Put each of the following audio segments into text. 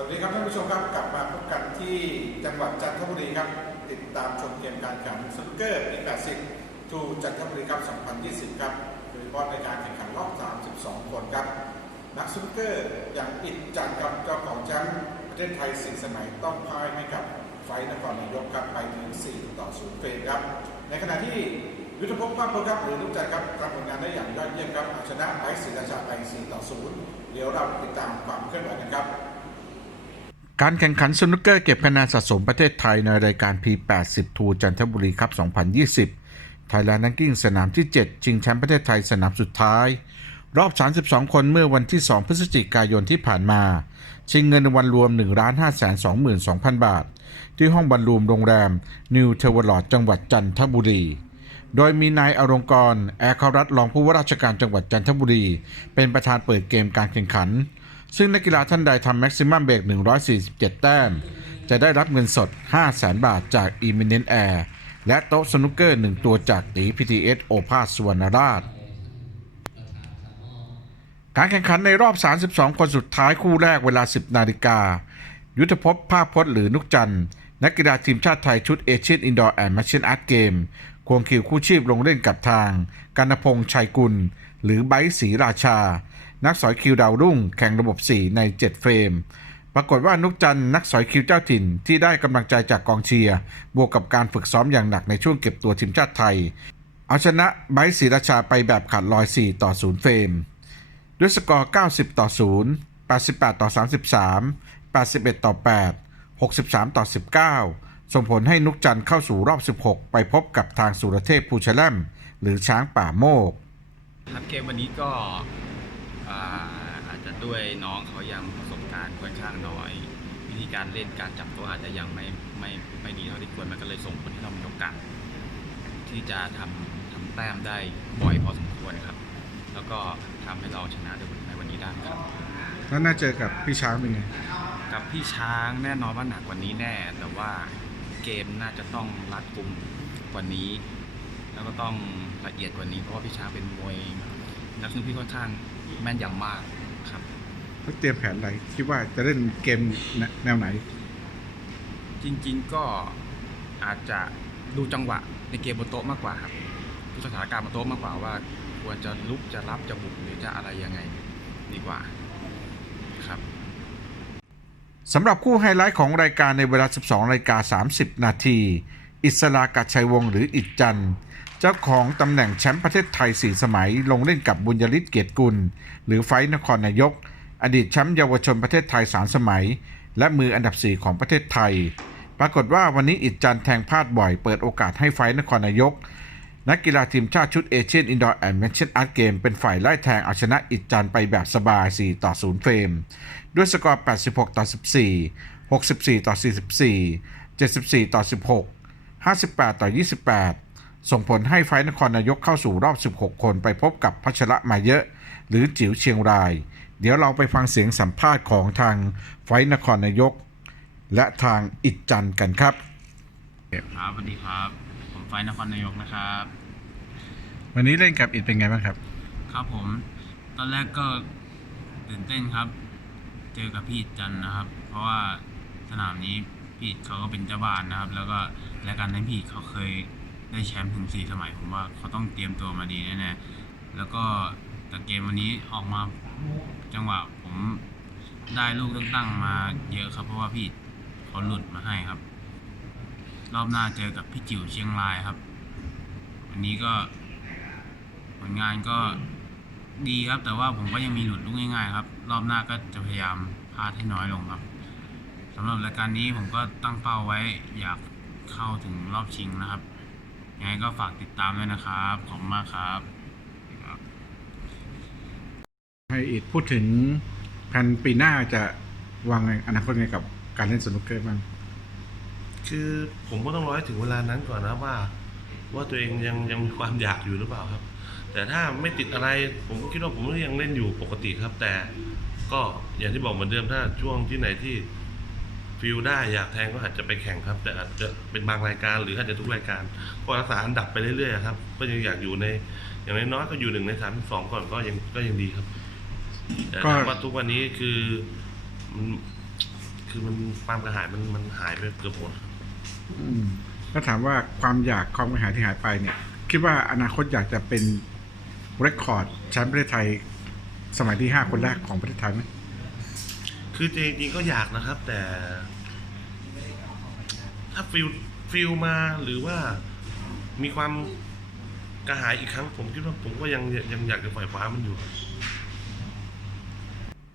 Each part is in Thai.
สวัสดีครับท่านผู้ชมครับกลับมาพบกันที่จังหวัดจันทบุรีครับ ติดตามชมเกมการแข่งขันสนุกเกอร์ปี80ทูจันทบุรีครับ 2020 ครับโดยเฉพาะในการแข่งขันรอบ 32 คนครับ นักสนุกเกอร์อย่างอิดจันทร์กับเจ้าของแชมป์ประเทศไทยสี่สมัยต้องพ่ายให้กับไฟนครนายกครับไปถึง 4 ต่อ 0 เฟรมครับ ในขณะที่ยุทธภพภาพโปรครับหรือลูกจันทร์ครับทำผลงานได้อย่างยอดเยี่ยมครับเอาชนะไบศรีราชาไป 4 ต่อ 0 เดี๋ยวเราติดตามความเคลื่อนไหวกันครับ การแข่งขันสนุกเกอร์เก็บคะแนนสะสมประเทศไทยในรายการ P80 ทูจันทบุรีครับ 2020 Thailand Ranking สนามที่ 7 ชิงแชมป์ประเทศไทยสนามสุดท้าย รอบ 32 คนเมื่อวันที่ 2 พฤศจิกายนที่ผ่านมา ชิงเงินรางวัลรวม 1 5 2 2 2 0 0 0 บาท ที่ห้องบรรลูมโรงแรม นิวเทวลอดจังหวัดจันทบุรีโดยมีนายอรงกร แอร์คารัตรองผู้ว่าราชการจังหวัดจันทบุรี เป็นประธานเปิดเกมการแข่งขัน ซึ่งนักกีฬาท่านใดทำแม็กซิมัมเบรก147 แต้ม จะได้รับเงินสด 500,000 บาทจาก e m i n e n t Air และโต๊ะสนุกเกอร์ 1 ตัวจากตี PTS โอภาสสวนราช การแข่งขันในรอบ 32 คนสุดท้ายคู่แรกเวลา 10 นาฬิกา ยุทธภพภาคพจน์หรือนุกจันทร์นักกีฬาทีมชาติไทยชุดเอเชียนอินดอร์แอนด์มาชินอาร์ตเกมควงคิวคู่ชีพลงเล่นกับทาง กันพงษ์ชัยกุล หรือไบร์ทศรีราชา นักสอยคิวดาวรุ่ง แข่งระบบ 4 ใน 7 เฟรม ปรากฏว่านุกจันนักสอยคิวเจ้าถิ่นที่ได้กำลังใจจากกองเชียร์ บวกกับการฝึกซ้อมอย่างหนักในช่วงเก็บตัวทีมชาติไทย เอาชนะไบร์ศรีราชาไปแบบขาดลอย 4 ต่อ 0 เฟรม ด้วยสกอร์ 90 ต่อ 0 88 ต่อ 33 81 ต่อ 8 63 ต่อ 19 ส่งผลให้นุกจันเข้าสู่รอบ 16 ไปพบกับทางสุรเทพภูชแลมหรือช้างป่าโมก ครับเกมวันนี้ก็ ด้วยน้องเขายังประสบการณ์ค่อนข้างน้อย วิธีการเล่นการจับตัวอาจจะยังไม่ไม่ไม่ดีเท่าที่ควรมันก็เลยส่งผลให้เรามีโอกาสที่จะทำทำแต้มได้บ่อยพอสมควรครับ แล้วก็ทำให้เราชนะในวันนี้ได้ครับแล้วน่าเจอกับพี่ช้างเป็นไงกับพี่ช้างแน่นอนว่าหนักกว่านี้แน่ แต่ว่าเกมน่าจะต้องรัดกุมกว่านี้ แล้วก็ต้องละเอียดกว่านี้เพราะว่าพี่ช้างเป็นมวยนักสู้ที่ค่อนข้างแม่นยำมากครับ เขาเตรียมแผนอะไรคิดว่าจะเล่นเกมแนวไหน จริง ๆก็อาจจะดูจังหวะในเกมบนโต๊ะมากกว่าครับดูสถานการณ์บนโต๊ะมากกว่าว่า ควรจะลุกจะรับจะบุกหรือจะอะไรยังไงดีกว่าครับสำหรับคู่ไฮไลท์ของรายการในเวลา 12นาฬิกา30 นาที อิสรากัจชัยวงศ์หรืออิจจันทร์เจ้าของตำแหน่งแชมป์ประเทศไทย 4 สมัย ลงเล่นกับบุญยริศเกียรติกุล หรือไฟท์นครนายก อดีตแชมป์เยาวชนประเทศไทย3สมัย และมืออันดับ 4 ของประเทศไทย ปรากฏว่าวันนี้อิจจันแทงพลาดบ่อย เปิดโอกาสให้ไฟท์นครนายก นักกีฬาทีมชาติชุดเอเชียนอินดอร์แอนด์แมนเชนอาร์ตเกมเป็นฝ่ายไล่แทงเอาชนะอิจจันไปแบบสบาย 4 ต่อ 0 เฟรม ด้วยสกอร์ 86 ต่อ 14 64 ต่อ 44 74 ต่อ 16 58 ต่อ 28ส่งผลให้ไฟท์นครนายกเข้าสู่รอบ 16 คนไปพบกับพัชระมาเยอะ หรือจิ๋วเชียงราย เดี๋ยวเราไปฟังเสียงสัมภาษณ์ของทางไฟท์นครนายก และทางอิจจันทร์กันครับ ครับสวัสดีครับ ผมไฟนครนายกนะครับ วันนี้เล่นกับอิจเป็นไงบ้างครับ ครับผม ตอนแรกก็ตื่นเต้นครับ เจอกับพี่อิฐจันทร์นะครับ เพราะว่าสนามนี้พี่อิฐเขาก็เป็นเจ้าบ้านนะครับ แล้วก็และการที่พี่อิฐเขาเคยได้แชมป์ถึงสี่สมัยผมว่าเขาต้องเตรียมตัวมาดีแน่ๆแล้วก็แต่ เกมวันนี้ออกมาจังหวะผมได้ลูกตั้งๆมาเยอะครับ เพราะว่าพี่เขาหลุดมาให้ครับ รอบหน้าเจอกับพี่จิ๋วเชียงรายครับ วันนี้ก็ผลงานก็ดีครับ แต่ว่าผมก็ยังมีหลุดลูกง่ายๆครับ รอบหน้าก็จะพยายามพลาดให้น้อยลงครับสำหรับรายการนี้ผมก็ตั้งเป้าไว้อยากเข้าถึงรอบชิงนะครับยังไงก็ฝากติดตามด้วยนะครับ ขอบคุณมากครับ ให้อิจพูดถึงแผนปีหน้าจะวางอนาคตไงกับการเล่นสนุกเกอร์บ้างคือผมก็ต้องรอให้ถึงเวลานั้นก่อนนะว่า ว่าตัวเองยังยังมีความอยากอยู่หรือเปล่าครับ แต่ถ้าไม่ติดอะไรผมก็คิดว่าผมก็ยังเล่นอยู่ปกติครับ แต่ก็อย่างที่บอกเหมือนเดิมถ้าช่วงที่ไหนที่ฟิลได้อยากแทงก็อาจจะไปแข่งครับ แต่อาจจะเป็นบางรายการหรืออาจจะทุกรายการก็รักษาอันดับไปเรื่อยๆครับก็ยังอยากอยู่ในอย่างน้อยๆก็อยู่หนึ่งในสามสองก่อนก็ยังก็ยังดีครับ แต่ก็ถามว่าทุกวันนี้คือมันคือมันความกระหายมันมันหายไปเกือบหมดอืมถ้าถามว่าความอยากความกระหายที่หายไปเนี่ย คิดว่าอนาคตอยากจะเป็นเรคคอร์ดแชมป์ประเทศไทย สมัยที่5คนแรกของประเทศไทยไหมคือจริงๆก็อยากนะครับ แต่ ถ้าฟิลฟิลมาหรือว่ามีความกระหายอีกครั้ง ผมคิดว่าผมก็ยังยังอยากจะฝ่ายฟ้ามันอยู่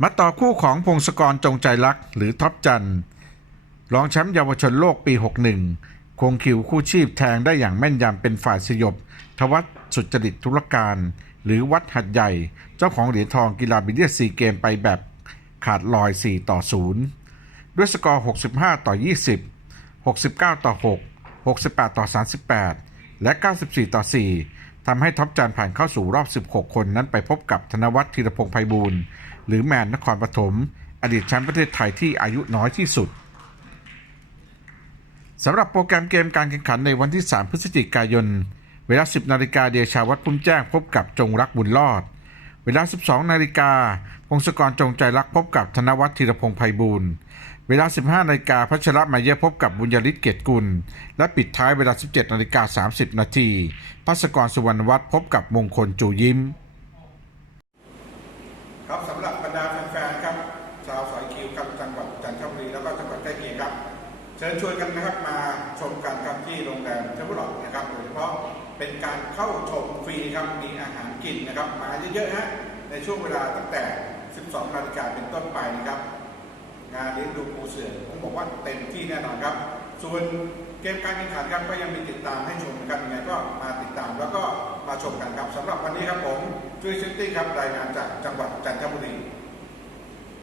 มาต่อคู่ของพงศกรจงใจรักหรือท็อปจันรองแชมป์เยาวชนโลกปี 61 คงคิวคู่ชีพแทงได้อย่างแม่นยำเป็นฝ่ายสยบ ทวัฒน์สุจริตธุรการ หรือวัดหัดใหญ่ เจ้าของเหรียญทองกีฬาบิลเลียดซีเกมไปแบบขาดลอย 4 ต่อ 0 ด้วยสกอร์ 65 ต่อ 20 69 ต่อ 6 68 ต่อ 38 และ 94 ต่อ 4ทำให้ท็อปจันผ่านเข้าสู่รอบ 16 คนนั้นไปพบกับธนวัฒน์ธีรพงษ์ไพบูล หรือแมนนครปฐมอดีตแชมป์ประเทศไทยที่อายุน้อยที่สุดสำหรับโปรแกรมเกมการแข่งขันในวันที่ 3 พฤศจิกายน เวลา 10 นาฬิกาเดชาวัฒน์พุ่มแจ้งพบกับจงรักบุญรอด เวลา 12 นาฬิกาพงศกรจงใจรักพบกับธนวัฒน์ธีรพงษ์ไพบูลเวลา 15 นาฬิกาพัชระมาเยพบกับบุญยริศเกียรติกุล และปิดท้ายเวลา 17 นาฬิกา 30 นาทีพัสกรสุวรรณวัฒน์พบกับมงคลจูยิ้ม ครับสำหรับ ชิญชวนกันนะครับมาชมกันครับที่โรงแรมเทเบิลล็อกนะครับโดยเฉพาะเป็นการเข้าชมฟรีครับมีอาหารกินนะครับมาเยอะๆฮะในช่วงเวลาตั้งแต่ 12นาฬิกาเป็นต้นไปนะครับ งานเลี้ยงดูปูเสือผมบอกว่าเต็มที่แน่นอนครับ ส่วนเกมการแข่งขันครับก็ยังมีติดตามให้ชมกันยังไงก็มาติดตามแล้วก็มาชมกันครับสำหรับวันนี้ครับผมจุ้ยซิตี้ครับรายงานจากจังหวัดจันทบุรี